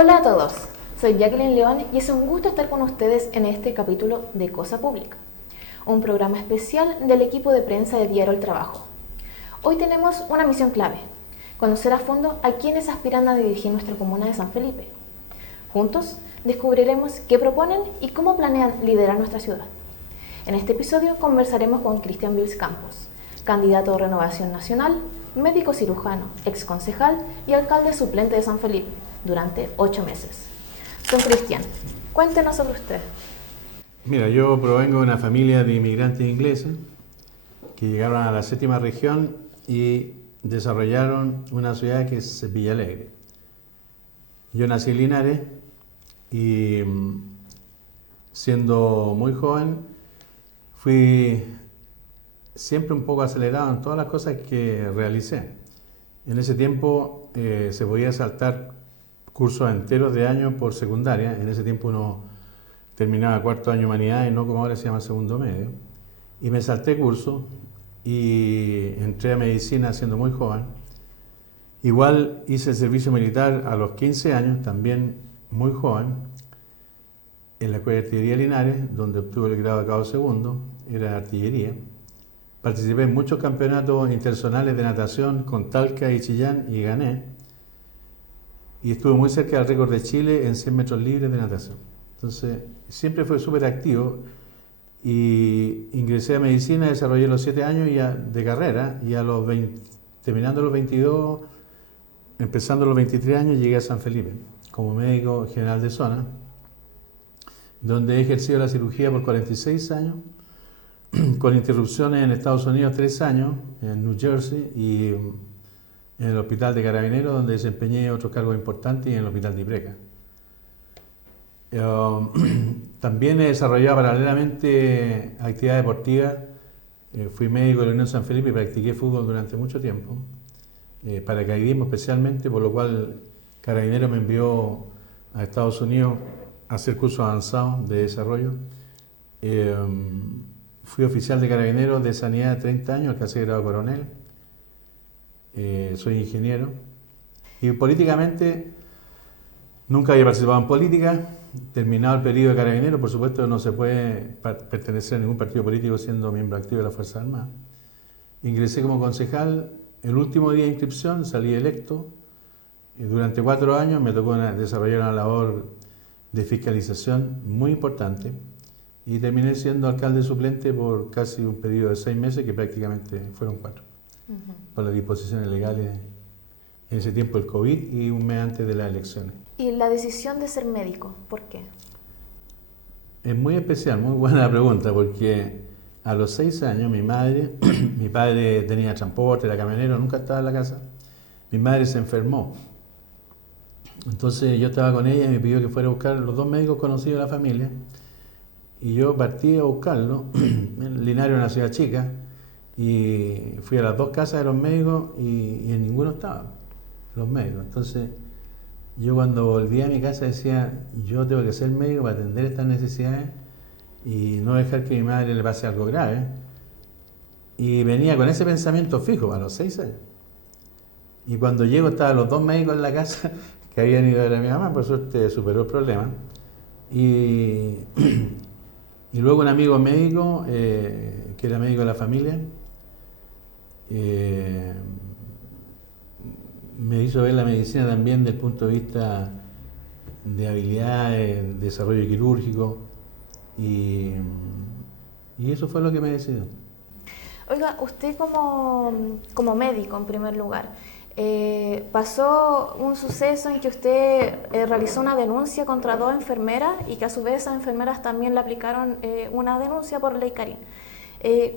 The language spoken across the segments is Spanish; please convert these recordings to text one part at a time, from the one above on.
Hola a todos, soy Jacqueline León y es un gusto estar con ustedes en este capítulo de Cosa Pública, un programa especial del equipo de prensa de Diario El Trabajo. Hoy tenemos una misión clave, conocer a fondo a quienes aspiran a dirigir nuestra comuna de San Felipe. Juntos descubriremos qué proponen y cómo planean liderar nuestra ciudad. En este episodio conversaremos con Cristian Vils Campos, candidato de Renovación Nacional, médico cirujano, exconcejal y alcalde suplente de San Felipe durante 8 meses. Don Cristian, cuéntenos sobre usted. Mira, yo provengo de una familia de inmigrantes ingleses que llegaron a la séptima región y desarrollaron una ciudad que es Villalegre. Yo nací en Linares y siendo muy joven fui siempre un poco acelerado en todas las cosas que realicé. En ese tiempo se podía saltar cursos enteros de año por secundaria. En ese tiempo uno terminaba cuarto año de humanidades, no como ahora se llama segundo medio. Y me salté cursos y entré a medicina siendo muy joven. Igual hice el servicio militar a los 15 años, también muy joven, en la Escuela de Artillería Linares, donde obtuve el grado de cabo segundo, era artillería. Participé en muchos campeonatos internacionales de natación con Talca y Chillán y gané. Y estuve muy cerca del récord de Chile en 100 metros libres de natación. Entonces, siempre fue súper activo y ingresé a medicina, desarrollé los 7 años de carrera y a los 20, terminando los 22, empezando los 23 años, llegué a San Felipe como médico general de zona, donde he ejercido la cirugía por 46 años, con interrupciones en Estados Unidos 3 años, en New Jersey y en el Hospital de Carabineros, donde desempeñé otros cargos importantes, y en el Hospital de Ipreca. También he desarrollado paralelamente actividades deportivas. Fui médico de la Unión San Felipe y practiqué fútbol durante mucho tiempo, paracaidismo especialmente, por lo cual Carabineros me envió a Estados Unidos a hacer cursos avanzados de desarrollo. Fui oficial de Carabineros de Sanidad de 30 años, alcancé el grado coronel. Soy ingeniero y políticamente nunca había participado en política. Terminado el periodo de Carabineros, por supuesto no se puede pertenecer a ningún partido político siendo miembro activo de la Fuerza Armada. Ingresé como concejal, el último día de inscripción salí electo y durante 4 años me tocó desarrollar una labor de fiscalización muy importante y terminé siendo alcalde suplente por casi un periodo de 6 meses, que prácticamente fueron 4. Por las disposiciones legales en ese tiempo el COVID y un mes antes de las elecciones. ¿Y la decisión de ser médico, por qué? Es muy especial, muy buena la pregunta, porque a los 6 años mi madre, mi padre tenía transporte, era camionero, nunca estaba en la casa, mi madre se enfermó. Entonces yo estaba con ella y me pidió que fuera a buscar los 2 médicos conocidos de la familia y yo partí a buscarlo. Linares era una ciudad chica. Y fui a las 2 casas de los médicos y en ninguno estaban los médicos. Entonces, yo cuando volví a mi casa decía, yo tengo que ser médico para atender estas necesidades y no dejar que a mi madre le pase algo grave. Y venía con ese pensamiento fijo a los 6 años. Y cuando llego estaban los 2 médicos en la casa que habían ido a ver a mi mamá, por suerte superó el problema. Y luego un amigo médico, que era médico de la familia, me hizo ver la medicina también desde el punto de vista de habilidades, desarrollo quirúrgico, y eso fue lo que me decidió. Oiga, usted como médico en primer lugar, pasó un suceso en que usted realizó una denuncia contra 2 enfermeras y que a su vez esas enfermeras también le aplicaron una denuncia por ley Karin.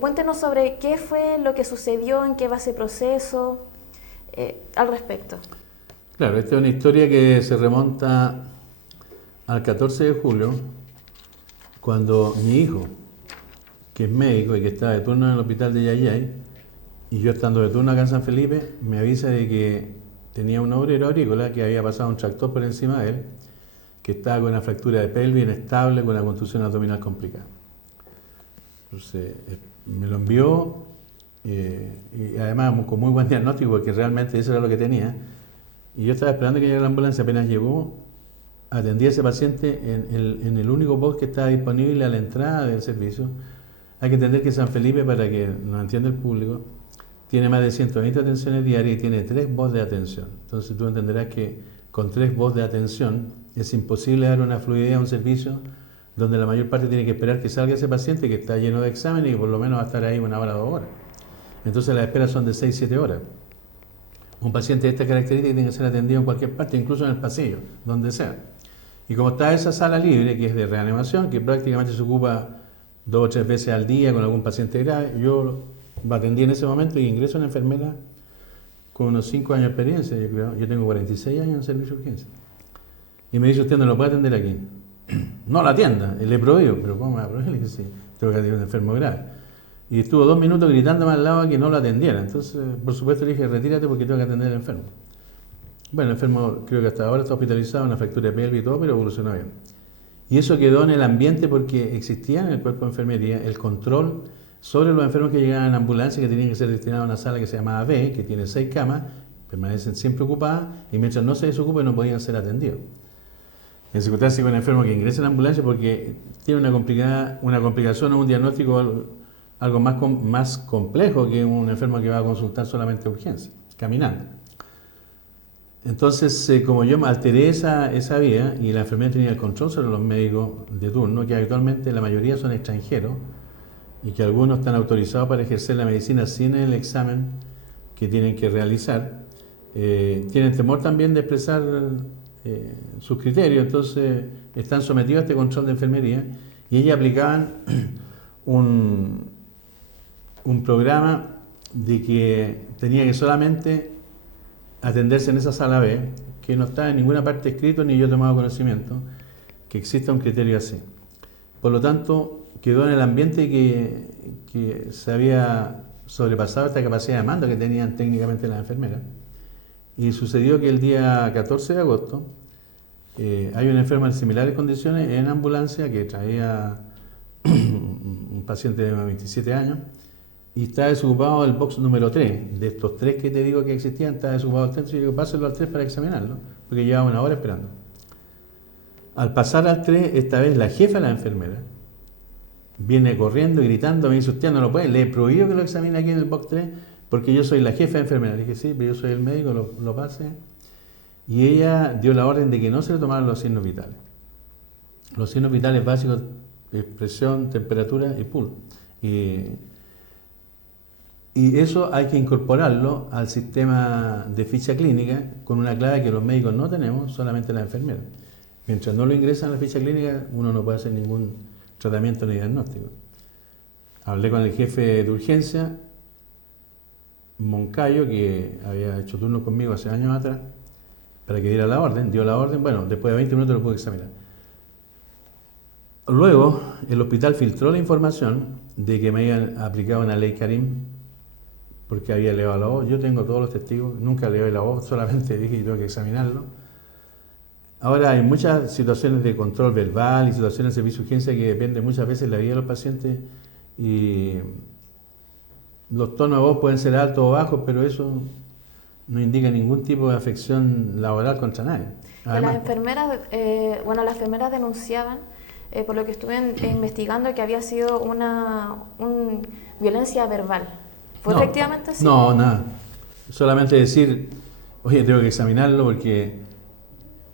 Cuéntenos sobre qué fue lo que sucedió, en qué va ese proceso, al respecto. Claro, esta es una historia que se remonta al 14 de julio, cuando mi hijo, que es médico y que está de turno en el hospital de Yayay, y yo estando de turno acá en San Felipe, me avisa de que tenía un obrero agrícola que había pasado un tractor por encima de él, que estaba con una fractura de pelvis inestable, con una contusión abdominal complicada. Entonces, me lo envió y además con muy buen diagnóstico, porque realmente eso era lo que tenía. Y yo estaba esperando que llegara la ambulancia. Apenas llegó, atendí a ese paciente en el único box que estaba disponible a la entrada del servicio. Hay que entender que San Felipe, para que nos entienda el público, tiene más de 120 atenciones diarias y tiene 3 box de atención. Entonces tú entenderás que con 3 box de atención es imposible dar una fluidez a un servicio donde la mayor parte tiene que esperar que salga ese paciente que está lleno de exámenes y por lo menos va a estar ahí 1 hora, 2 horas. Entonces las esperas son de 6-7 horas. Un paciente de esta característica tiene que ser atendido en cualquier parte, incluso en el pasillo, donde sea. Y como está esa sala libre, que es de reanimación, que prácticamente se ocupa 2 o 3 veces al día con algún paciente grave, yo lo atendí en ese momento y ingreso a una enfermera con unos 5 años de experiencia, yo creo. Yo tengo 46 años en servicio de urgencia. Y me dice, usted no lo puede atender aquí. No la atienda, le prohíbo. Pero ¿cómo me va a prohibir? Le dije, sí, tengo que atender a un enfermo grave. Y estuvo 2 minutos gritándome al lado que no lo atendiera. Entonces, por supuesto, le dije, retírate porque tengo que atender al enfermo. Bueno, el enfermo creo que hasta ahora está hospitalizado, una fractura de pelvis y todo, pero evolucionó bien. Y eso quedó en el ambiente porque existía en el cuerpo de enfermería el control sobre los enfermos que llegaban en ambulancia, que tenían que ser destinados a una sala que se llamaba B, que tiene 6 camas, permanecen siempre ocupadas, y mientras no se desocupen no podían ser atendidos. En circunstancias con el enfermo que ingresa en la ambulancia porque tiene una complicación o un diagnóstico algo más complejo que un enfermo que va a consultar solamente urgencia, caminando. Entonces, como yo alteré esa vía y la enfermera tenía el control sobre los médicos de turno, que habitualmente la mayoría son extranjeros y que algunos están autorizados para ejercer la medicina sin el examen que tienen que realizar, tienen temor también de expresar sus criterios, entonces están sometidos a este control de enfermería y ellas aplicaban un programa de que tenía que solamente atenderse en esa sala B, que no está en ninguna parte escrito ni yo he tomado conocimiento que exista un criterio así. Por lo tanto, quedó en el ambiente que se había sobrepasado esta capacidad de mando que tenían técnicamente las enfermeras. Y sucedió que el día 14 de agosto hay una enferma en similares condiciones en ambulancia que traía un paciente de 27 años y está desocupado el box número 3. De estos 3 que te digo que existían, está desocupado el 3. Y yo digo, pásenlo al 3 para examinarlo, porque llevaba 1 hora esperando. Al pasar al 3, esta vez la jefa de la enfermera viene corriendo y gritando, me dice, usted no lo puede, le he prohibido que lo examine aquí en el box 3 porque yo soy la jefa de enfermera. Le dije, sí, pero yo soy el médico, lo pase. Y ella dio la orden de que no se le tomaran los signos vitales. Los signos vitales básicos, presión, temperatura y pulso. Y eso hay que incorporarlo al sistema de ficha clínica con una clave que los médicos no tenemos, solamente las enfermeras. Mientras no lo ingresan a la ficha clínica, uno no puede hacer ningún tratamiento ni diagnóstico. Hablé con el jefe de urgencia, Moncayo, que había hecho turnos conmigo hace años atrás, para que diera la orden. Dio la orden, bueno, después de 20 minutos lo pude examinar. Luego, el hospital filtró la información de que me habían aplicado una ley Karim, porque había elevado la voz. Yo tengo todos los testigos, nunca elevé la voz, solamente dije que tengo que examinarlo. Ahora hay muchas situaciones de control verbal y situaciones de servicio de urgencia que dependen muchas veces de la vida de los pacientes y los tonos de voz pueden ser altos o bajos, pero eso no indica ningún tipo de afección laboral contra nadie. Además, las enfermeras denunciaban, por lo que estuve investigando, que había sido una violencia verbal. ¿Fue efectivamente así? No, nada. Solamente decir, oye, tengo que examinarlo porque,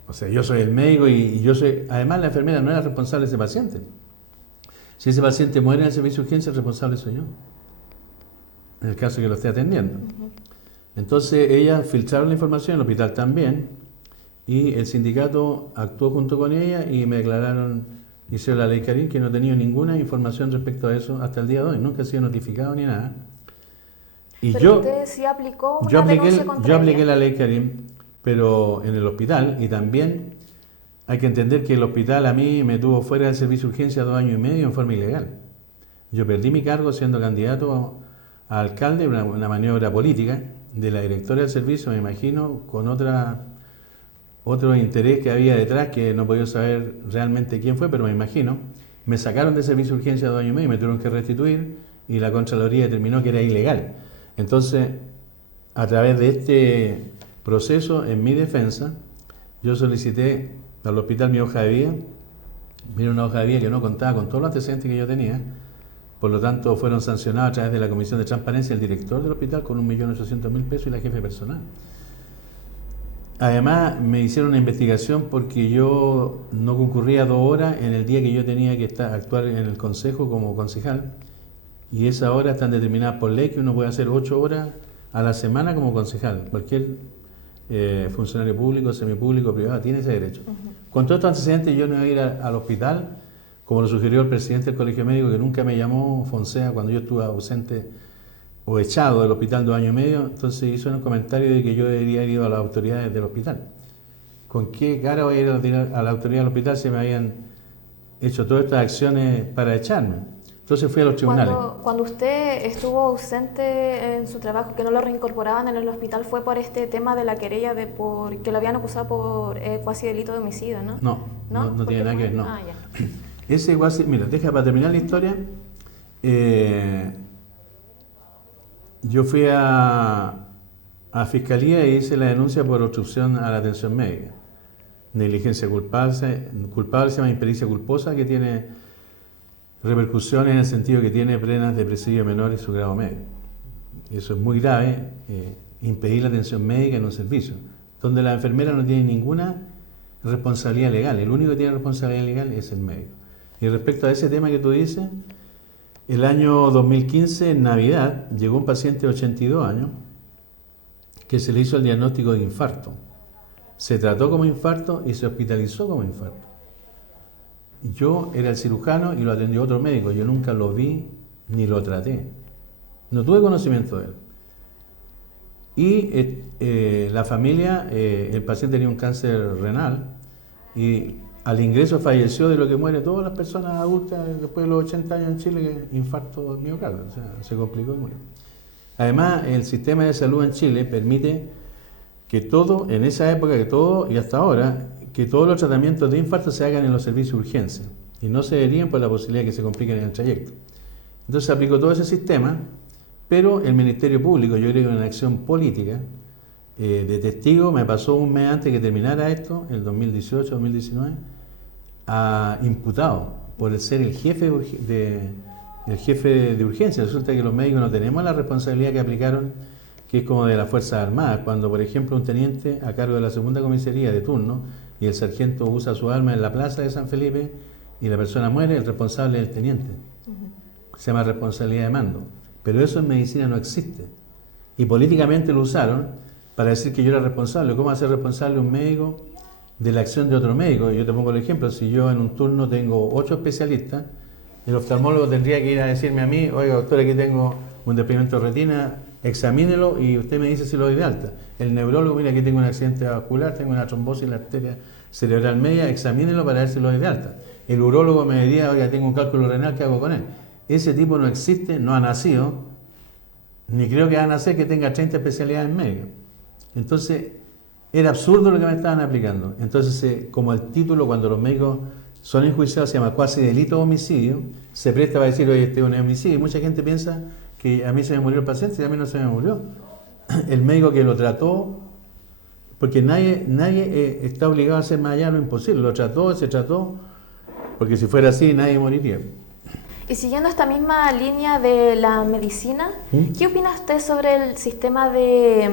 o sea, yo soy el médico y yo soy... Además, la enfermera no era responsable de ese paciente. Si ese paciente muere en el servicio de urgencia, el responsable soy yo, en el caso que lo esté atendiendo. Entonces, ellas filtraron la información, el hospital también, y el sindicato actuó junto con ella y me declararon, hicieron la ley Karim, que no tenía ninguna información respecto a eso hasta el día de hoy, nunca ha sido notificado ni nada. Y pero usted sí aplicó una denuncia contra yo apliqué ella. la ley Karim, pero en el hospital, y también hay que entender que el hospital a mí me tuvo fuera del servicio de urgencia 2 años y medio en forma ilegal. Yo perdí mi cargo siendo candidato a alcalde, una maniobra política de la directora del servicio, me imagino, con otro interés que había detrás que no podía saber realmente quién fue, pero me imagino. Me sacaron de servicio de urgencia 2 años y medio y me tuvieron que restituir y la Contraloría determinó que era ilegal. Entonces, a través de este proceso, en mi defensa, yo solicité al hospital mi hoja de vida. Mira, una hoja de vida que no contaba con todos los antecedentes que yo tenía. Por lo tanto, fueron sancionados a través de la Comisión de Transparencia el director del hospital con 1.800.000 pesos y la jefe personal. Además, me hicieron una investigación porque yo no concurría 2 horas en el día que yo tenía que actuar en el consejo como concejal. Y esas horas están determinadas por ley, que uno puede hacer 8 horas a la semana como concejal. Cualquier funcionario público, semipúblico, privado, tiene ese derecho. Con todos estos antecedentes, yo no iba a ir al hospital, como lo sugirió el presidente del Colegio Médico, que nunca me llamó, Fonsea, cuando yo estuve ausente o echado del hospital 2 años y medio. Entonces hizo un comentario de que yo debería haber ido a las autoridades del hospital. ¿Con qué cara voy a ir a la autoridad del hospital si me habían hecho todas estas acciones para echarme? Entonces fui a los tribunales. Cuando usted estuvo ausente en su trabajo, que no lo reincorporaban en el hospital, ¿fue por este tema de la querella que lo habían acusado por cuasi delito de homicidio, no? No tiene nada que ver, no. Ah, ya. Ese cuasi, mira, para terminar la historia, yo fui a Fiscalía y hice la denuncia por obstrucción a la atención médica. Negligencia culpable, se llama impericia culposa, que tiene repercusiones en el sentido que tiene penas de presidio menor y su grado medio. Eso es muy grave, impedir la atención médica en un servicio, donde la enfermera no tiene ninguna responsabilidad legal. El único que tiene responsabilidad legal es el médico. Y respecto a ese tema que tú dices, el año 2015, en Navidad, llegó un paciente de 82 años que se le hizo el diagnóstico de infarto. Se trató como infarto y se hospitalizó como infarto. Yo era el cirujano y lo atendió otro médico. Yo nunca lo vi ni lo traté. No tuve conocimiento de él. Y la familia, el paciente tenía un cáncer renal y al ingreso falleció de lo que muere todas las personas adultas después de los 80 años en Chile, que infarto de miocardio. O sea, se complicó y murió. Además, el sistema de salud en Chile permite que todo, en esa época, y hasta ahora, que todos los tratamientos de infarto se hagan en los servicios de urgencia y no se deriven por la posibilidad de que se compliquen en el trayecto. Entonces se aplicó todo ese sistema, pero el Ministerio Público, yo creo que en una acción política de testigo, me pasó un mes antes que terminara esto, el 2018-2019, a imputado por ser el jefe de urgencia. Resulta que los médicos no tenemos la responsabilidad que aplicaron, que es como de las Fuerzas Armadas, cuando por ejemplo un teniente a cargo de la segunda comisaría de turno y el sargento usa su arma en la plaza de San Felipe y la persona muere, el responsable es el teniente. Se llama responsabilidad de mando. Pero eso en medicina no existe. Y políticamente lo usaron para decir que yo era responsable. ¿Cómo va a ser responsable un médico de la acción de otro médico? Yo te pongo el ejemplo, si yo en un turno tengo 8 especialistas, el oftalmólogo tendría que ir a decirme a mí, oiga doctor, aquí tengo un desprendimiento de retina, examínelo y usted me dice si lo doy de alta. El neurólogo, mira, aquí tengo un accidente vascular, tengo una trombosis en la arteria cerebral media, examínelo para ver si lo doy de alta. El urólogo me diría, oiga, tengo un cálculo renal, ¿qué hago con él? Ese tipo no existe, no ha nacido, ni creo que va a nacer que tenga 30 especialidades médicas. Entonces, era absurdo lo que me estaban aplicando. Entonces, como el título, cuando los médicos son enjuiciados, se llama cuasi delito de homicidio, se presta para decir, oye, este es un homicidio. Y mucha gente piensa que a mí se me murió el paciente y a mí no se me murió. El médico que lo trató, porque nadie está obligado a hacer más allá de lo imposible, lo trató, se trató, porque si fuera así nadie moriría. Y siguiendo esta misma línea de la medicina, ¿qué opina usted sobre el sistema de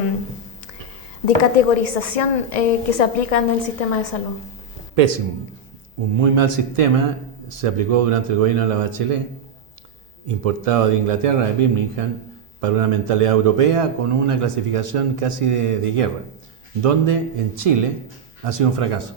categorización que se aplica en el sistema de salud? Pésimo, un muy mal sistema, se aplicó durante el gobierno de la Bachelet, importado de Inglaterra, de Birmingham, para una mentalidad europea con una clasificación casi de guerra, donde en Chile ha sido un fracaso.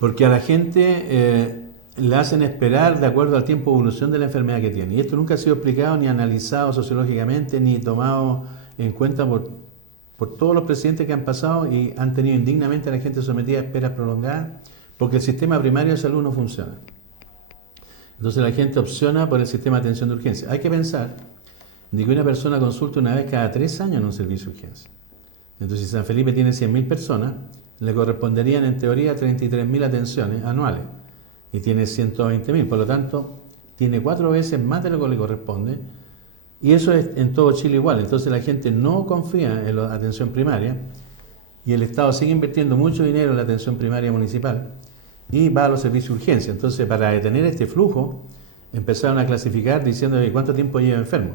Porque a la gente le hacen esperar de acuerdo al tiempo de evolución de la enfermedad que tiene. Y esto nunca ha sido explicado ni analizado sociológicamente, ni tomado en cuenta por todos los presidentes que han pasado y han tenido indignamente a la gente sometida a esperas prolongadas, porque el sistema primario de salud no funciona. Entonces la gente opciona por el sistema de atención de urgencia. Hay que pensar de que una persona consulta una vez cada 3 años en un servicio de urgencia. Entonces, si San Felipe tiene 100.000 personas, le corresponderían en teoría 33.000 atenciones anuales y tiene 120.000, por lo tanto, tiene 4 veces más de lo que le corresponde y eso es en todo Chile igual. Entonces la gente no confía en la atención primaria y el Estado sigue invirtiendo mucho dinero en la atención primaria municipal y va a los servicios de urgencia. Entonces, para detener este flujo, empezaron a clasificar diciendo cuánto tiempo lleva enfermo.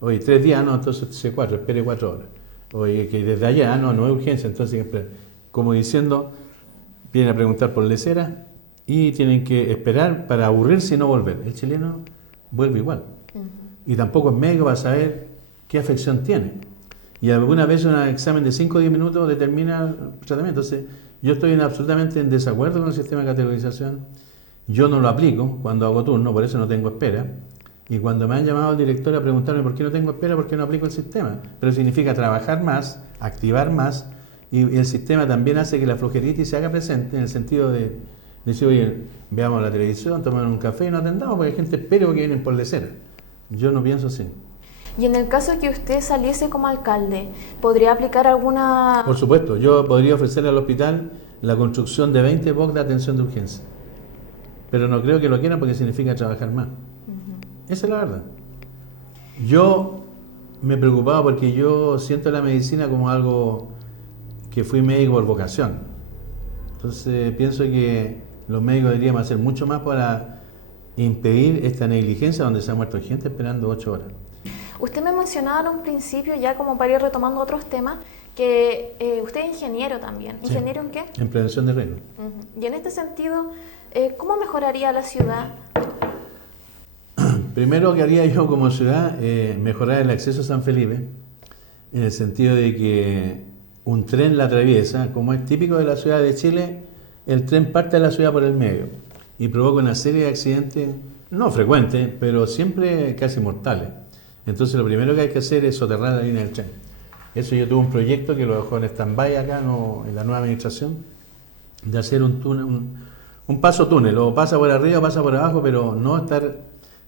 Oye, 3 días, no, entonces 4, espere 4 horas. Oye, que desde allá, no es urgencia, entonces, como diciendo, vienen a preguntar por lesera y tienen que esperar para aburrirse y no volver. El chileno vuelve igual. Y tampoco es médico para saber qué afección tiene. Y alguna vez un examen de 5 o 10 minutos determina el tratamiento. Entonces, yo estoy absolutamente en desacuerdo con el sistema de categorización. Yo no lo aplico cuando hago turno, por eso no tengo espera. Y cuando me han llamado al director a preguntarme por qué no tengo espera, por qué no aplico el sistema. Pero significa trabajar más, activar más, y el sistema también hace que la flojeritis se haga presente, en el sentido de decir, oye, veamos la televisión, tomamos un café y no atendamos, porque hay gente espera que vienen por lesera. Yo no pienso así. Y en el caso de que usted saliese como alcalde, ¿podría aplicar alguna...? Por supuesto, yo podría ofrecerle al hospital la construcción de 20 BOC de atención de urgencia. Pero no creo que lo quieran porque significa trabajar más. Esa es la verdad. Yo me preocupaba porque yo siento la medicina como algo que fui médico por vocación. Entonces pienso que los médicos deberíamos hacer mucho más para impedir esta negligencia donde se ha muerto gente esperando 8 horas. Usted me mencionaba en un principio, ya como para ir retomando otros temas, que usted es ingeniero también. ¿Ingeniero en qué? En prevención de riesgo. Y en este sentido, ¿cómo mejoraría la ciudad? Primero que haría yo como ciudad, mejorar el acceso a San Felipe, en el sentido de que un tren la atraviesa, como es típico de la ciudad de Chile, el tren parte de la ciudad por el medio y provoca una serie de accidentes, no frecuentes, pero siempre casi mortales. Entonces lo primero que hay que hacer es soterrar la línea del tren. Eso yo tuve un proyecto que lo dejó en stand-by acá en la nueva administración, de hacer un túnel, un paso túnel, o pasa por arriba o pasa por abajo, pero no estar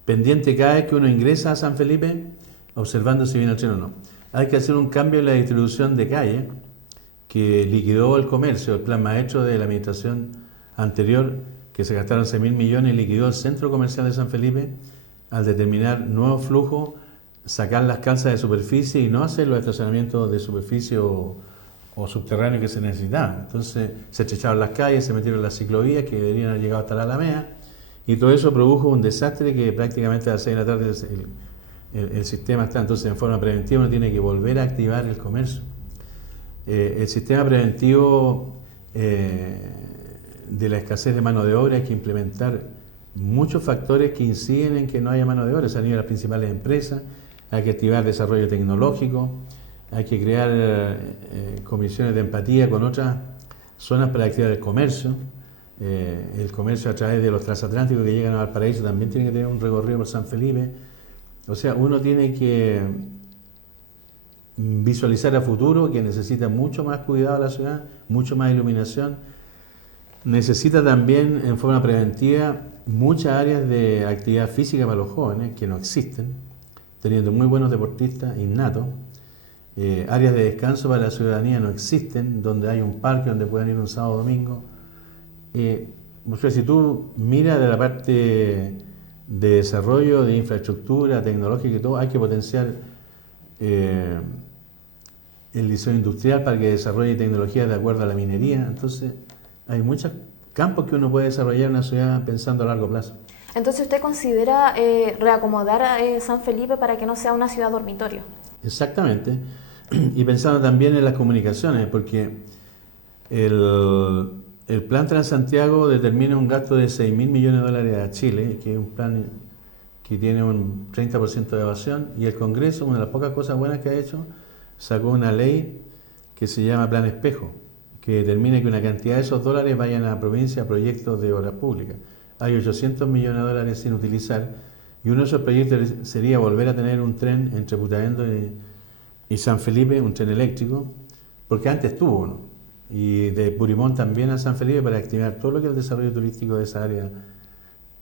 pendiente cada vez que uno ingresa a San Felipe observando si viene el tren o no. Hay que hacer un cambio en la distribución de calle que liquidó el comercio, el plan maestro de la administración anterior, que se gastaron 6.000 millones, liquidó el centro comercial de San Felipe al determinar nuevos flujos, sacar las calzas de superficie y no hacer los estacionamientos de superficie o subterráneos que se necesitaban. Entonces se estrecharon las calles, se metieron las ciclovías que deberían haber llegado hasta la Alameda y todo eso produjo un desastre que prácticamente a las 6 de la tarde el sistema está. Entonces en forma preventiva uno tiene que volver a activar el comercio. El sistema preventivo de la escasez de mano de obra hay que implementar muchos factores que inciden en que no haya mano de obra. Se han ido las principales empresas, hay que activar desarrollo tecnológico, hay que crear comisiones de empatía con otras zonas para activar el comercio. El comercio a través de los transatlánticos que llegan a Valparaíso también tiene que tener un recorrido por San Felipe. O sea, uno tiene que visualizar a futuro que necesita mucho más cuidado la ciudad, mucho más iluminación. Necesita también en forma preventiva muchas áreas de actividad física para los jóvenes que no existen, teniendo muy buenos deportistas innatos. Áreas de descanso para la ciudadanía no existen, donde hay un parque donde puedan ir un sábado o domingo. O sea, si tú miras de la parte de desarrollo, de infraestructura tecnológica y todo, hay que potenciar el diseño industrial para que desarrolle tecnología de acuerdo a la minería. Entonces, hay muchos campos que uno puede desarrollar en una ciudad pensando a largo plazo. Entonces, ¿usted considera reacomodar a San Felipe para que no sea una ciudad dormitorio? Exactamente. Y pensando también en las comunicaciones, porque el plan Transantiago determina un gasto de 6.000 millones de dólares a Chile, que es un plan que tiene un 30% de evasión, y el Congreso, una de las pocas cosas buenas que ha hecho, sacó una ley que se llama Plan Espejo, que determina que una cantidad de esos dólares vayan a la provincia a proyectos de obras públicas. Hay 800 millones de dólares sin utilizar, y uno de esos proyectos sería volver a tener un tren entre Putaendo y San Felipe, un tren eléctrico, porque antes tuvo uno, y de Purimón también a San Felipe para activar todo lo que es el desarrollo turístico de esa área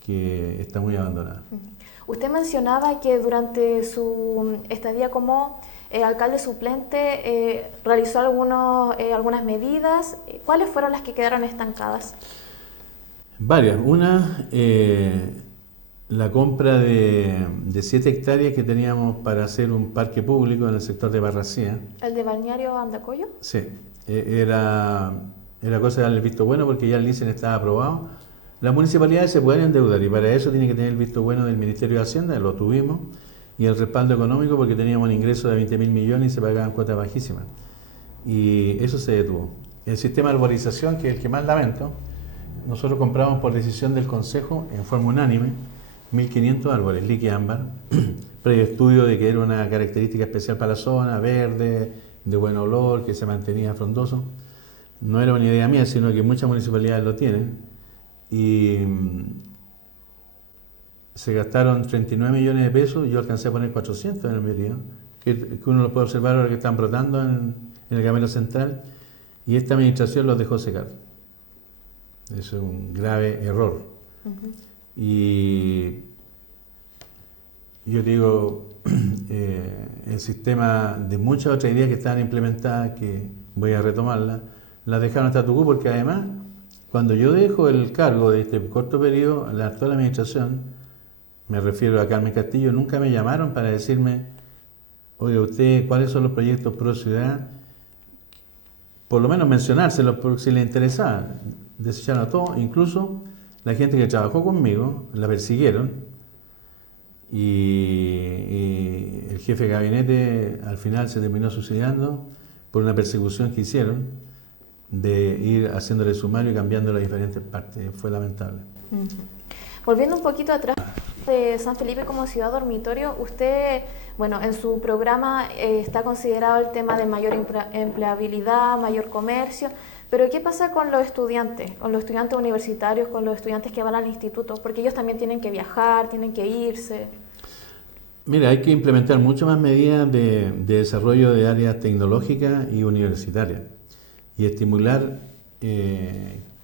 que está muy abandonada. Usted mencionaba que durante su estadía como alcalde suplente realizó algunas medidas. ¿Cuáles fueron las que quedaron estancadas? Varias. Una, la compra de 7 hectáreas que teníamos para hacer un parque público en el sector de Barracía. ¿El de Balneario Andacollo? Sí. era cosa de darle el visto bueno porque ya el licen estaba aprobado. Las municipalidades se pueden endeudar y para eso tienen que tener el visto bueno del Ministerio de Hacienda, lo tuvimos, y el respaldo económico porque teníamos un ingreso de 20.000 millones y se pagaban cuotas bajísimas. Y eso se detuvo. El sistema de arborización, que es el que más lamento, nosotros compramos por decisión del Consejo, en forma unánime, 1.500 árboles, liqui ámbar, previo estudio de que era una característica especial para la zona, verde, de buen olor, que se mantenía frondoso. No era una idea mía, sino que muchas municipalidades lo tienen. Y se gastaron 39 millones de pesos, yo alcancé a poner 400 en el medio, que uno lo puede observar ahora que están brotando en el Gamero Central, y esta administración los dejó secar. Eso es un grave error. Y yo digo, el sistema de muchas otras ideas que estaban implementadas, que voy a retomarlas, las dejaron hasta tu porque además, cuando yo dejo el cargo de este corto periodo, la actual administración, me refiero a Carmen Castillo, nunca me llamaron para decirme, oye, usted, ¿cuáles son los proyectos pro ciudad? Por lo menos mencionárselos por si le interesaba. Desecharon a todo, incluso la gente que trabajó conmigo, la persiguieron y el jefe de gabinete al final se terminó suicidando por una persecución que hicieron de ir haciéndole sumario y cambiando las diferentes partes. Fue lamentable. Volviendo un poquito atrás de San Felipe como ciudad dormitorio, usted, bueno, en su programa está considerado el tema de mayor empleabilidad, mayor comercio, pero ¿qué pasa con los estudiantes universitarios, con los estudiantes que van al instituto? Porque ellos también tienen que viajar, tienen que irse. Mira, hay que implementar mucho más medidas de desarrollo de áreas tecnológicas y universitarias y estimular,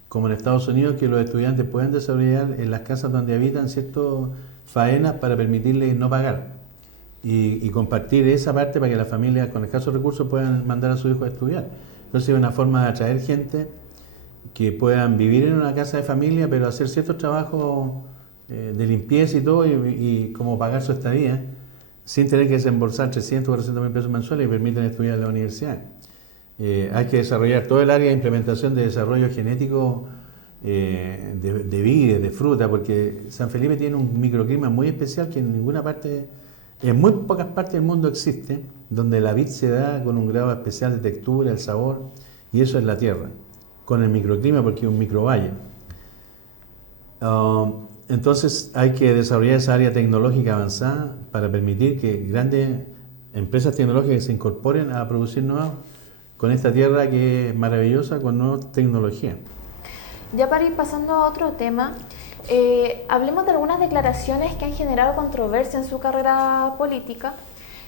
como en Estados Unidos, que los estudiantes puedan desarrollar en las casas donde habitan ciertas faenas para permitirles no pagar y compartir esa parte para que las familias con escasos recursos puedan mandar a sus hijos a estudiar. Entonces es una forma de atraer gente que puedan vivir en una casa de familia pero hacer ciertos trabajos de limpieza y todo y como pagar su estadía sin tener que desembolsar 300 o 400 mil pesos mensuales y permiten estudiar en la universidad. Hay que desarrollar todo el área de implementación de desarrollo genético de vides, de fruta, porque San Felipe tiene un microclima muy especial que en ninguna parte, en muy pocas partes del mundo existe, donde la vid se da con un grado especial de textura, el sabor, y eso es la tierra, con el microclima porque es un microvalle. Entonces hay que desarrollar esa área tecnológica avanzada para permitir que grandes empresas tecnológicas se incorporen a producir nuevas con esta tierra que es maravillosa, con nuevas tecnologías. Ya para ir pasando a otro tema, hablemos de algunas declaraciones que han generado controversia en su carrera política.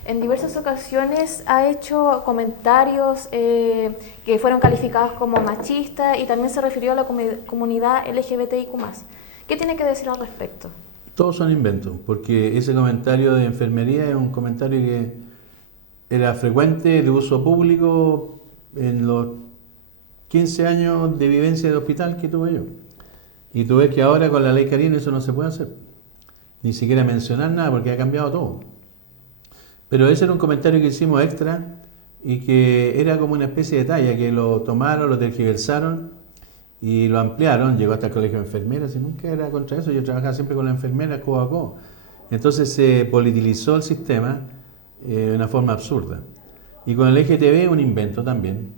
En diversas ocasiones ha hecho comentarios que fueron calificados como machistas y también se refirió a la comunidad LGBTIQ+. ¿Qué tiene que decir al respecto? Todos son inventos, porque ese comentario de enfermería es un comentario que era frecuente, de uso público, en los 15 años de vivencia de hospital que tuve yo. Y tú ves que ahora con la ley Karin eso no se puede hacer. Ni siquiera mencionar nada porque ha cambiado todo. Pero ese era un comentario que hicimos extra y que era como una especie de talla, que lo tomaron, lo tergiversaron y lo ampliaron. Llegó hasta el colegio de enfermeras y nunca era contra eso. Yo trabajaba siempre con las enfermeras codo a codo. Entonces se politilizó el sistema de una forma absurda. Y con el LGTB un invento también,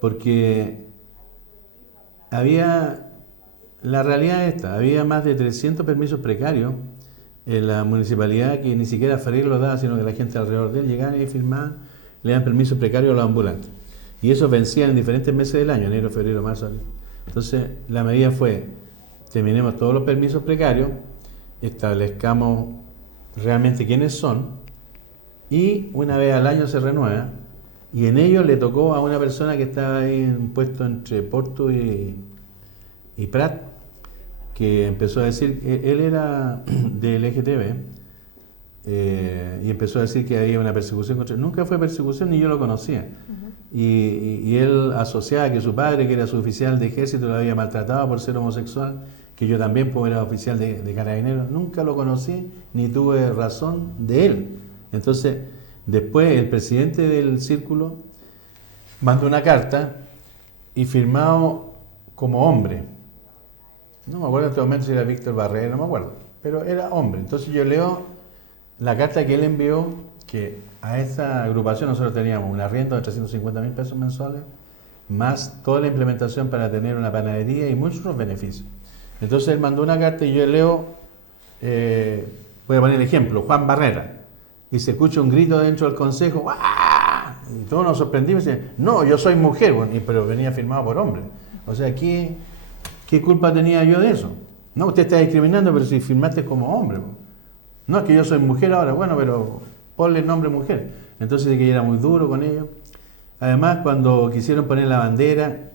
porque la realidad es esta, había más de 300 permisos precarios en la municipalidad que ni siquiera Ferrer los daba, sino que la gente alrededor de él llegaba y firmaba, le daban permisos precarios a los ambulantes. Y esos vencían en diferentes meses del año, enero, febrero, marzo, abril. Entonces la medida fue, terminemos todos los permisos precarios, establezcamos realmente quiénes son, y una vez al año se renueva, y en ello le tocó a una persona que estaba ahí en un puesto entre Porto y Prat, que empezó a decir, él era del LGTB, y empezó a decir que había una persecución contra él. Nunca fue persecución, ni yo lo conocía. Y él asociaba que su padre, que era su oficial de ejército, lo había maltratado por ser homosexual, que yo también, pues era oficial de carabineros. Nunca lo conocí, ni tuve razón de él. Entonces, después el presidente del círculo mandó una carta y firmado como hombre. No me acuerdo en este momento si era Víctor Barrera, no me acuerdo, pero era hombre. Entonces yo leo la carta que él envió, que a esa agrupación nosotros teníamos un arriendo de 350.000 pesos mensuales, más toda la implementación para tener una panadería y muchos otros beneficios. Entonces él mandó una carta y yo leo, voy a poner el ejemplo, Juan Barrera, y se escucha un grito dentro del consejo, ¡ah! Y todos nos sorprendimos y dicen, no, yo soy mujer, bueno, pero venía firmado por hombre. O sea, ¿qué culpa tenía yo de eso? No, usted está discriminando, pero si firmaste como hombre. No, es que yo soy mujer ahora, bueno, pero ponle el nombre mujer. Entonces de que era muy duro con ellos. Además, cuando quisieron poner la bandera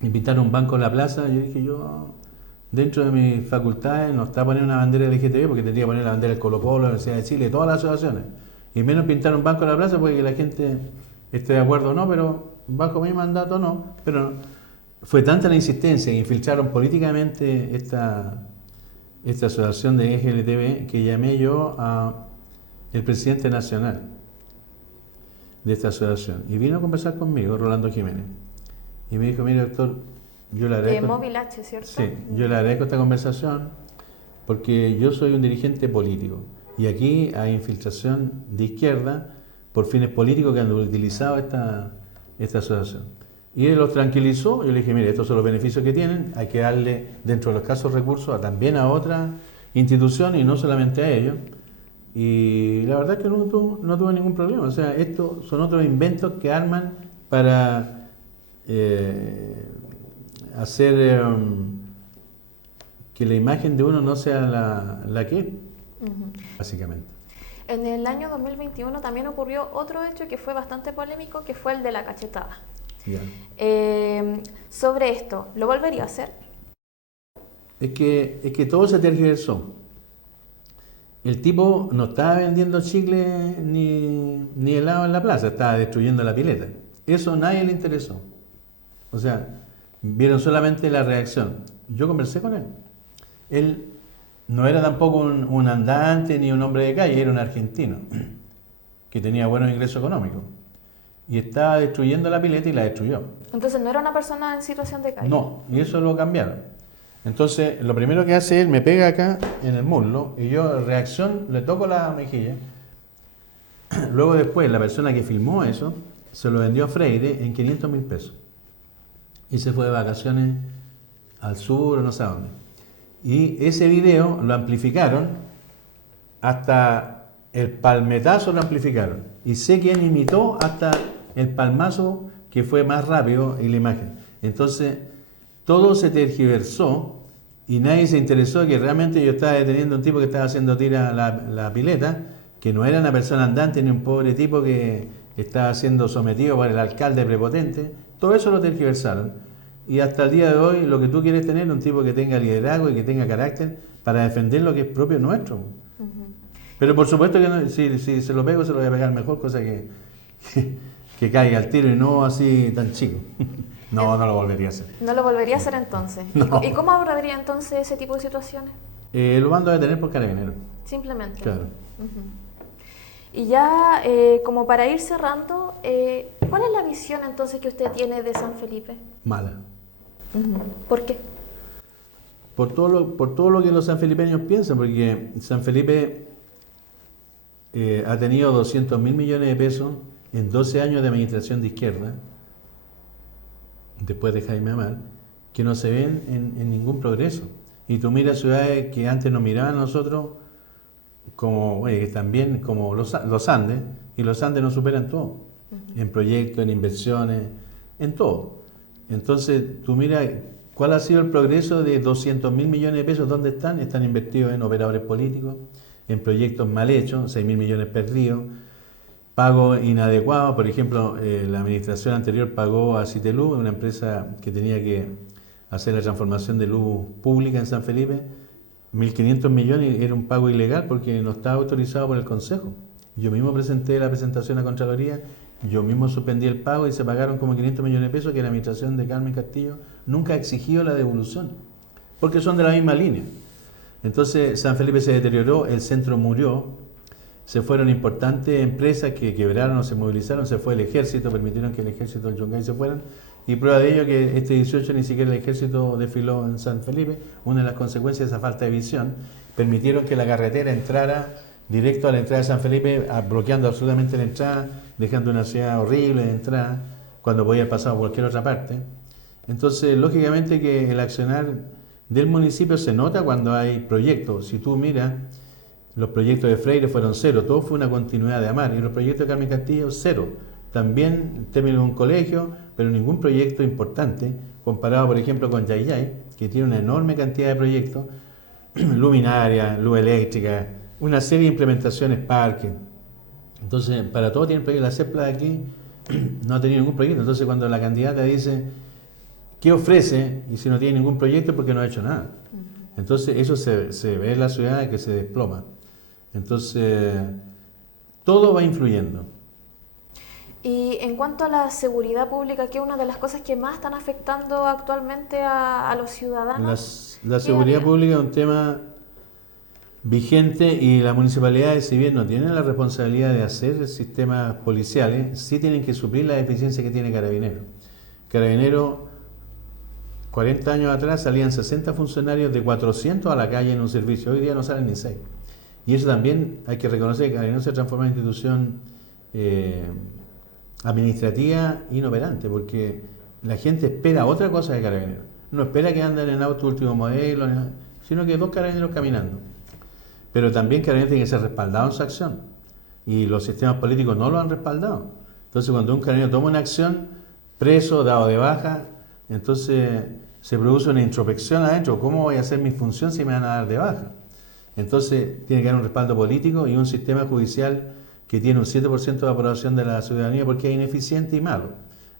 y pintar un banco en la plaza, yo dije, yo dentro de mis facultades no está poner una bandera LGTB porque tendría que poner la bandera del Colo-Colo, la Universidad de Chile, todas las asociaciones. Y menos pintar un banco en la plaza porque la gente esté de acuerdo o no, pero bajo mi mandato no. Pero fue tanta la insistencia que infiltraron políticamente esta asociación de LGTB que llamé yo al presidente nacional de esta asociación. Y vino a conversar conmigo, Rolando Jiménez. Y me dijo, mire doctor, yo le agradezco... Móvil H, ¿cierto? Sí, yo le agradezco esta conversación porque yo soy un dirigente político y aquí hay infiltración de izquierda por fines políticos que han utilizado esta asociación. Y él los tranquilizó, yo le dije, mire, estos son los beneficios que tienen, hay que darle dentro de los casos recursos también a otras instituciones y no solamente a ellos. Y la verdad es que no tuve ningún problema, o sea, estos son otros inventos que arman para hacer que la imagen de uno no sea la que es, básicamente. En el año 2021 también ocurrió otro hecho que fue bastante polémico, que fue el de la cachetada. Yeah. Sobre esto, ¿lo volvería a hacer? Es que todo se tergiversó. El tipo no estaba vendiendo chicle ni helado en la plaza, estaba destruyendo la pileta. Eso a nadie le interesó. O sea, vieron solamente la reacción. Yo conversé con él. Él no era tampoco un andante ni un hombre de calle, era un argentino que tenía buenos ingresos económicos. Y estaba destruyendo la pileta y la destruyó. Entonces no era una persona en situación de calle. No, y eso lo cambiaron. Entonces, lo primero que hace él, me pega acá en el muslo y yo, reacción, le toco la mejilla. Luego después, la persona que filmó eso, se lo vendió a Freire en 500.000 pesos. Y se fue de vacaciones al sur o no sé a dónde. Y ese video lo amplificaron, hasta el palmetazo lo amplificaron. Y sé quién imitó hasta el palmazo que fue más rápido en la imagen. Entonces, todo se tergiversó y nadie se interesó que realmente yo estaba deteniendo a un tipo que estaba haciendo tira la pileta, que no era una persona andante ni un pobre tipo que estaba siendo sometido por el alcalde prepotente. Todo eso lo tergiversaron. Y hasta el día de hoy lo que tú quieres tener es un tipo que tenga liderazgo y que tenga carácter para defender lo que es propio nuestro. Pero por supuesto que no, si se lo pego, se lo voy a pegar mejor, cosa que caiga al tiro y no así tan chico. No lo volvería a hacer. ¿No lo volvería a hacer entonces? No. ¿Y cómo abordaría entonces ese tipo de situaciones? Lo mando a detener por carabinero. Simplemente. Claro. Y ya, como para ir cerrando, ¿cuál es la visión entonces que usted tiene de San Felipe? Mala. ¿Por qué? Por todo lo que los sanfelipeños piensan, porque San Felipe ha tenido 200.000 millones de pesos en 12 años de administración de izquierda, después de Jaime Amar, que no se ven en ningún progreso. Y tú miras ciudades que antes nos miraban a nosotros como también como los Andes, y los Andes nos superan todo, en proyectos, en inversiones, en todo. Entonces, tú miras cuál ha sido el progreso de 200.000 millones de pesos, ¿dónde están? Están invertidos en operadores políticos, en proyectos mal hechos, 6.000 millones perdidos, pago inadecuado. Por ejemplo, la administración anterior pagó a Citeluz, una empresa que tenía que hacer la transformación de luz pública en San Felipe, 1.500 millones, era un pago ilegal porque no estaba autorizado por el Consejo. Yo mismo presenté la presentación a Contraloría, yo mismo suspendí el pago y se pagaron como 500 millones de pesos que la administración de Carmen Castillo nunca ha exigido la devolución, porque son de la misma línea. Entonces San Felipe se deterioró, el centro murió, se fueron importantes empresas que quebraron o se movilizaron, se fue el ejército, permitieron que el ejército del Yungay se fueran, Y prueba de ello que este 18 ni siquiera el ejército desfiló en San Felipe. Una de las consecuencias de esa falta de visión permitieron que la carretera entrara directo a la entrada de San Felipe, bloqueando absolutamente la entrada, dejando una ciudad horrible de entrada, cuando podía haber pasado a cualquier otra parte. Entonces, lógicamente que el accionar del municipio se nota cuando hay proyectos. Si tú miras, los proyectos de Freire fueron cero, todo fue una continuidad de Amar, y los proyectos de Carmen Castillo, cero. También en términos de un colegio, pero ningún proyecto importante, comparado por ejemplo con Yayay, que tiene una enorme cantidad de proyectos, luminaria, luz eléctrica, una serie de implementaciones, parques. Entonces, para todo tienen proyectos. La CEPLA de aquí no ha tenido ningún proyecto. Entonces, cuando la candidata dice, ¿qué ofrece? Y si no tiene ningún proyecto, porque no ha hecho nada. Entonces, eso se ve en la ciudad que se desploma. Entonces, todo va influyendo. Y en cuanto a la seguridad pública, que es una de las cosas que más están afectando actualmente a los ciudadanos. La seguridad pública es un tema vigente y las municipalidades, si bien no tienen la responsabilidad de hacer sistemas policiales, sí tienen que suplir la deficiencia que tiene Carabineros. Carabineros, 40 años atrás salían 60 funcionarios de 400 a la calle en un servicio, hoy día no salen ni 6. Y eso también hay que reconocer que Carabineros se transforma en institución administrativa inoperante, porque la gente espera otra cosa de Carabineros. No espera que anden en auto último modelo, sino que 2 carabineros caminando. Pero también Carabineros tiene que ser respaldado en su acción, y los sistemas políticos no lo han respaldado. Entonces, cuando un carabinero toma una acción, preso, dado de baja, entonces se produce una introspección adentro. ¿Cómo voy a hacer mi función si me van a dar de baja? Entonces, tiene que haber un respaldo político y un sistema judicial que tiene un 7% de aprobación de la ciudadanía porque es ineficiente y malo.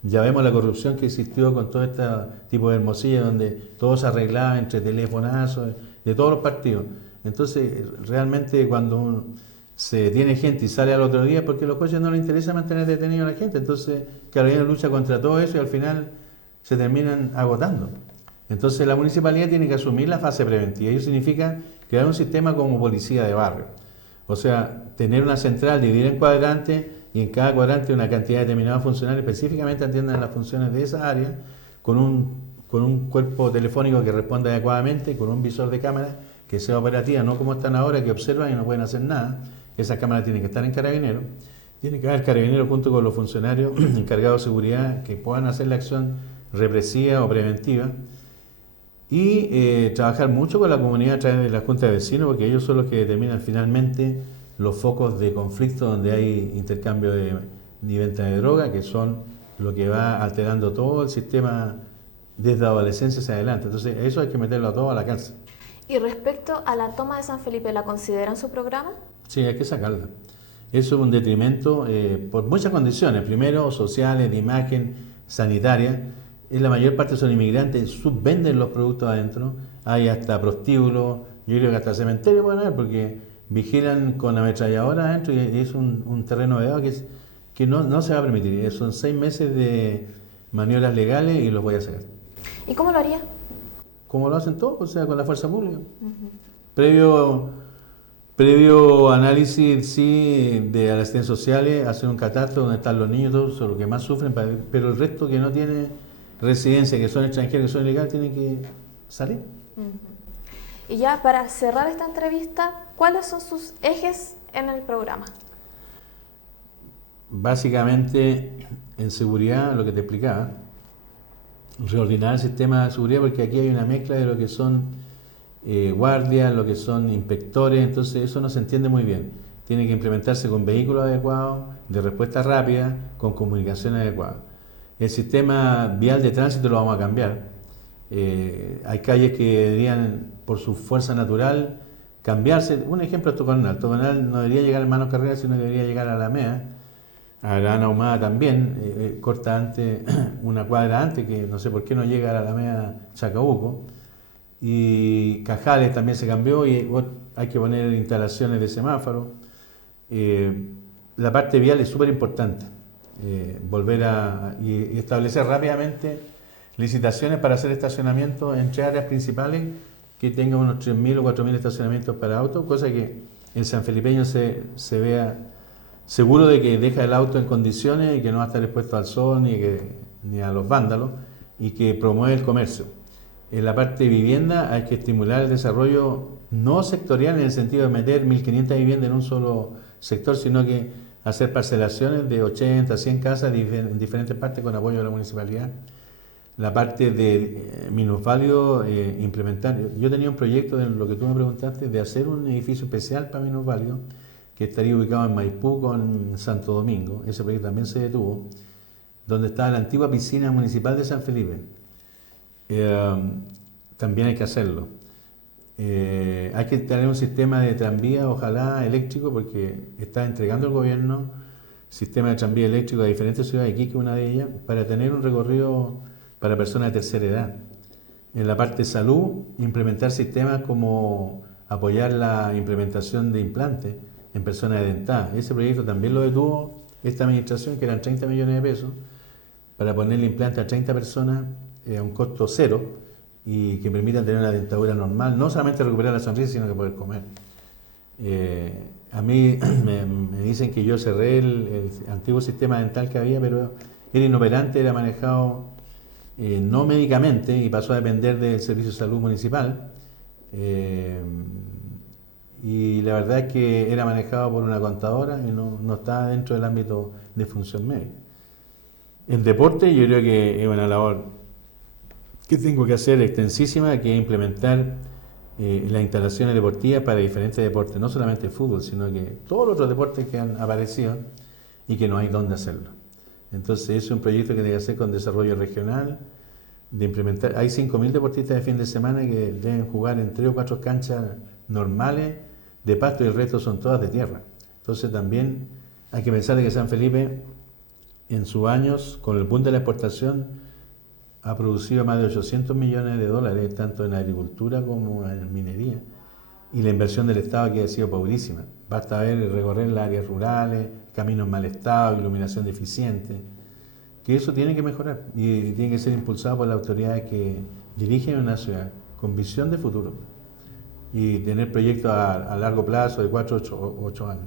Ya vemos la corrupción que existió con todo este tipo de Hermosilla, donde todo se arreglaba entre telefonazos de todos los partidos. Entonces, realmente cuando se tiene gente y sale al otro día, porque a los jueces no les interesa mantener detenido a la gente, entonces Carabineros lucha contra todo eso y al final se terminan agotando. Entonces la municipalidad tiene que asumir la fase preventiva, y eso significa crear un sistema como policía de barrio. O sea, tener una central dividida en cuadrantes, y en cada cuadrante una cantidad determinada de funcionarios específicamente atiendan las funciones de esa área, con un cuerpo telefónico que responda adecuadamente, con un visor de cámara que sea operativa, no como están ahora, que observan y no pueden hacer nada. Esas cámaras tienen que estar en Carabineros. Tiene que haber Carabineros junto con los funcionarios encargados de seguridad que puedan hacer la acción represiva o preventiva. Y trabajar mucho con la comunidad a través de la Junta de Vecinos, porque ellos son los que determinan finalmente los focos de conflicto donde hay intercambio de venta de droga, que son lo que va alterando todo el sistema desde la adolescencia hacia adelante. Entonces, eso hay que meterlo a todo a la cárcel. Y respecto a la toma de San Felipe, ¿la consideran su programa? Sí, hay que sacarla. Eso es un detrimento por muchas condiciones. Primero, sociales, de imagen, sanitaria. En la mayor parte son inmigrantes, subvenden los productos adentro. Hay hasta prostíbulos, yo creo que hasta cementerio pueden haber, porque vigilan con ametralladora adentro y es un terreno vedado que no se va a permitir. Son 6 meses de maniobras legales y los voy a sacar. ¿Y cómo lo haría? Como lo hacen todos, o sea, con la fuerza pública. Previo análisis, sí, de las asistencias sociales, hacer un catastro donde están los niños, todos son los que más sufren, pero el resto que no tiene residencia, que son extranjeros, que son ilegales, tienen que salir. Y ya para cerrar esta entrevista, ¿cuáles son sus ejes en el programa? Básicamente, en seguridad, lo que te explicaba, reordenar el sistema de seguridad, porque aquí hay una mezcla de lo que son guardias, lo que son inspectores, entonces eso no se entiende muy bien. Tiene que implementarse con vehículos adecuados, de respuesta rápida, con comunicación adecuada. El sistema vial de tránsito lo vamos a cambiar. Hay calles que deberían, por su fuerza natural, cambiarse. Un ejemplo es Toconal. Toconal no debería llegar a Hermanos Carreras, sino que debería llegar a Alameda. A Gran Ahumada también, corta antes, una cuadra antes, que no sé por qué no llega a la Alameda Chacabuco. Y Cajales también se cambió y hay que poner instalaciones de semáforo. La parte vial es súper importante. Volver y establecer rápidamente licitaciones para hacer estacionamiento entre áreas principales que tengan unos 3.000 o 4.000 estacionamientos para autos, cosa que el sanfelipeño se vea seguro de que deja el auto en condiciones y que no va a estar expuesto al sol ni que ni a los vándalos y que promueve el comercio. En la parte de vivienda hay que estimular el desarrollo no sectorial en el sentido de meter 1.500 viviendas en un solo sector, sino que hacer parcelaciones de 80, 100 casas en diferentes partes con apoyo de la municipalidad. La parte de minusválidos, implementar. Yo tenía un proyecto, de lo que tú me preguntaste, de hacer un edificio especial para minusválidos que estaría ubicado en Maipú con Santo Domingo. Ese proyecto también se detuvo, donde estaba la antigua piscina municipal de San Felipe. También hay que hacerlo. Hay que tener un sistema de tranvía, ojalá eléctrico, porque está entregando el gobierno sistema de tranvía eléctrico a diferentes ciudades, Iquique una de ellas, para tener un recorrido para personas de tercera edad. En la parte de salud, implementar sistemas como apoyar la implementación de implantes en personas edentadas. Ese proyecto también lo detuvo esta administración, que eran 30 millones de pesos, para ponerle implante a 30 personas a un costo cero y que permitan tener una dentadura normal, no solamente recuperar la sonrisa, sino que poder comer. A mí me dicen que yo cerré el antiguo sistema dental que había, pero era inoperante, era manejado no médicamente y pasó a depender del Servicio de Salud Municipal. Y la verdad es que era manejado por una contadora y no estaba dentro del ámbito de función médica. El deporte yo creo que es una labor que tengo que hacer extensísima, que es implementar las instalaciones deportivas para diferentes deportes, no solamente el fútbol, sino que todos los otros deportes que han aparecido y que no hay dónde hacerlo. Entonces es un proyecto que tiene que hacer con desarrollo regional, de implementar. Hay 5.000 deportistas de fin de semana que deben jugar en 3 o 4 canchas normales de pasto y el resto son todas de tierra. Entonces también hay que pensar que San Felipe en sus años, con el boom de la exportación, ha producido más de 800 millones de dólares, tanto en agricultura como en minería, y la inversión del Estado que ha sido pobrísima. Basta ver y recorrer las áreas rurales, caminos en mal estado, iluminación deficiente, que eso tiene que mejorar y tiene que ser impulsado por las autoridades que dirigen una ciudad con visión de futuro y tener proyectos a largo plazo de 4 o 8 años.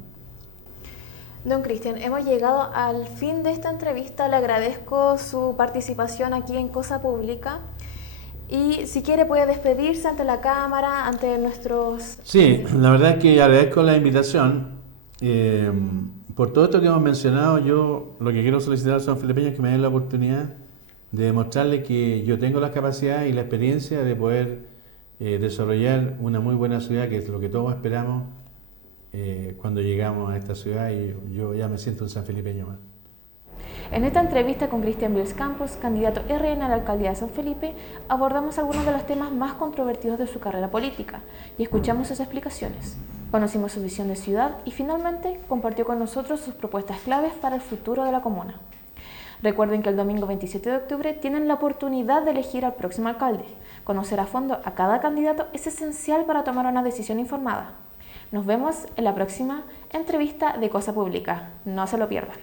Don Cristian, hemos llegado al fin de esta entrevista. Le agradezco su participación aquí en Cosa Pública. Y si quiere puede despedirse ante la cámara, ante nuestros... Sí, la verdad es que agradezco la invitación. Por todo esto que hemos mencionado, yo lo que quiero solicitar a los sanfilipeños es que me den la oportunidad de demostrarles que yo tengo las capacidades y la experiencia de poder desarrollar una muy buena ciudad, que es lo que todos esperamos cuando llegamos a esta ciudad, y yo ya me siento un sanfilipeño más. En esta entrevista con Cristian Viles Campos, candidato RN a la alcaldía de San Felipe, abordamos algunos de los temas más controvertidos de su carrera política y escuchamos sus explicaciones. Conocimos su visión de ciudad y finalmente compartió con nosotros sus propuestas claves para el futuro de la comuna. Recuerden que el domingo 27 de octubre tienen la oportunidad de elegir al próximo alcalde. Conocer a fondo a cada candidato es esencial para tomar una decisión informada. Nos vemos en la próxima entrevista de Cosa Pública. No se lo pierdan.